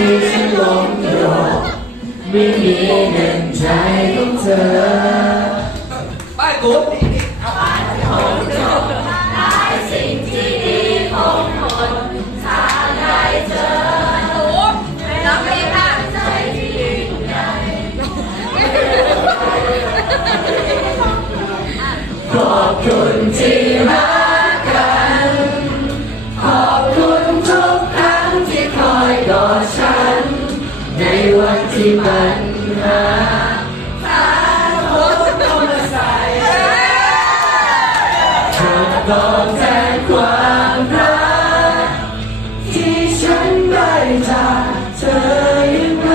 ที่ฉันหลงโยกไม่มีหนึ่งใจของเธอป้ายกูขอบคุณที่ ตอบแทนความรักที่ฉันได้จากเธอยังไง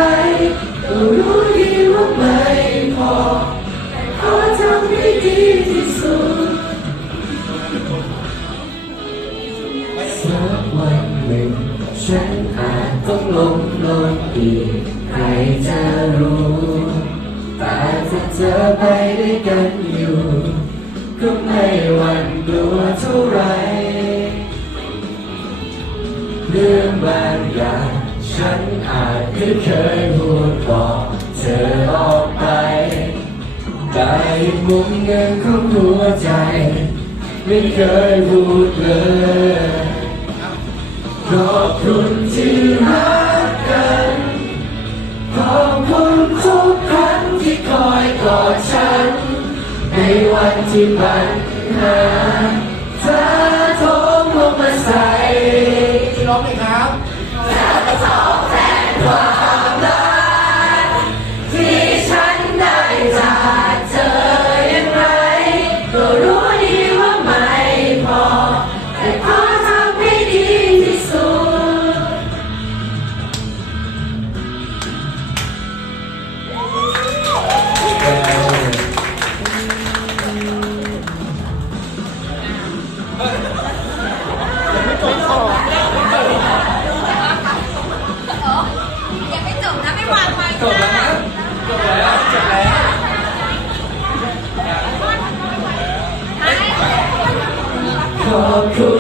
ก็รู้ดีว่าไม่พอแต่ขอทำให้ดีที่สุดสักวันหนึ่งฉันอาจต้องล้มลงอีกใครจะรู้แต่ถ้าเธอไปด้วยกันอยู่ ก็ไม่หวั่น กลัวเท่าไรเรื่องบางอย่างฉันอาจไม่เคยพูดบอกเธอออกไป แต่มุมเงินของหัวใจ ไม่เคยพูดเลยขอบคุณที่รักกันขอบคุณทุกครั้งที่คอยกอดฉัน ในวันที่ปัน ญหาเธอโทรลงมาใส่พี่ร้องเลยครับ ยังไม่จบนะไม่วางไม้จบแล้วนะจบแล้วจบแล้วขอบคุณ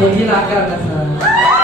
คุณที่รักกันนะครับ